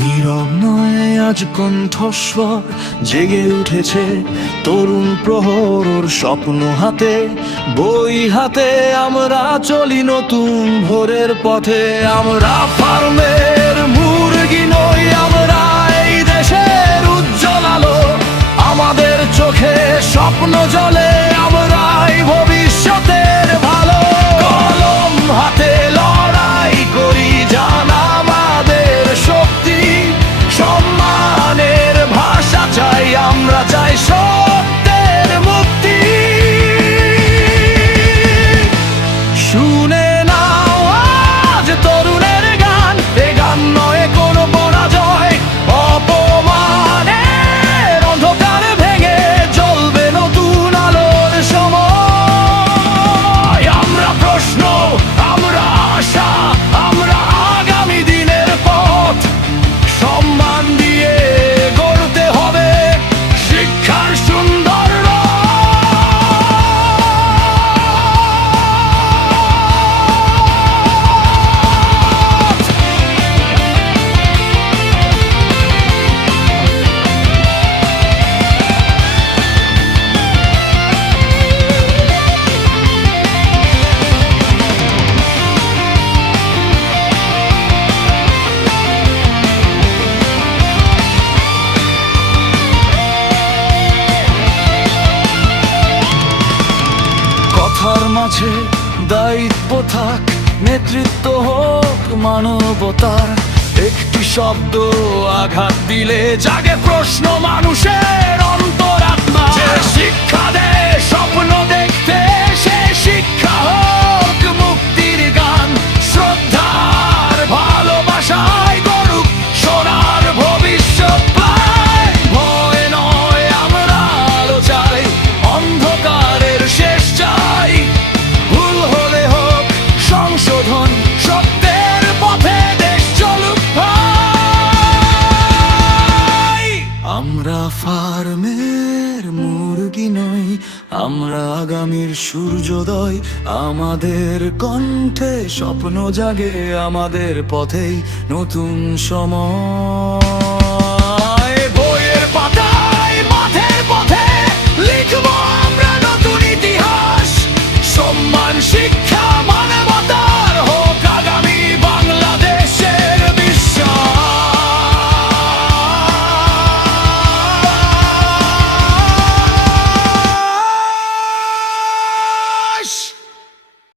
নীরব নয় আজ কণ্ঠস্বর, জেগে উঠেছে তরুণ প্রহর। স্বপ্ন হাতে, বই হাতে আমরা চলি নতুন ভোরের পথে। আমরা ফার্মের মুরগি নই, আমরা এই দেশের উজ্জ্বল আলো। আমাদের চোখে স্বপ্ন জ্বলে, আমরাই ভবিষ্যতের ভালো। কলম হাতে লড়াই করি, জানা আমাদের শক্তি। সম্মানের ভাষা চাই, আমরা চাই সত্যের মুক্তি। শুনে নাও আজ তরুণের গান, এ গান নয় কোনো পরাজয়। অপমানের অন্ধকার ভেঙে জ্বলবে নতুন আলোর সময়। আমরা প্রশ্ন, আমরা আশা, আমরা আগামী দিনের পথ। সম্মান দিয়ে গড়তে হবে শিক্ষার সুন্দর রথ। কথার মাঝে দায়িত্ব থাক, নেতৃত্ব হোক মানবতার। একটি শব্দ আঘাত দিলে জাগে প্রশ্ন মানুষের অন্তরাত্মা। যে শিক্ষা দেয় স্বপ্ন দেখতে, সে শিক্ষা হোক মুক্তির গান। শ্রদ্ধার ভালোবাসায় গড়ুক সোনার ভবিষ্যৎ পায়। ভয় নয় আমরা আলো চাই, অন্ধকারের শেষ চাই। ভুল হলে হোক সংশোধন, সত্যের পথে দেশ চলুক ভাই। আমরা ফার্মের মুরগি নই, আমরা আগামীর সূর্যোদয়। আমাদের কণ্ঠে স্বপ্ন জাগে, আমাদের পথেই নতুন সময়। বইয়ের পাতায় মাঠের পথে লিখব আমরা নতুন ইতিহাস। সম্মান শিক্ষা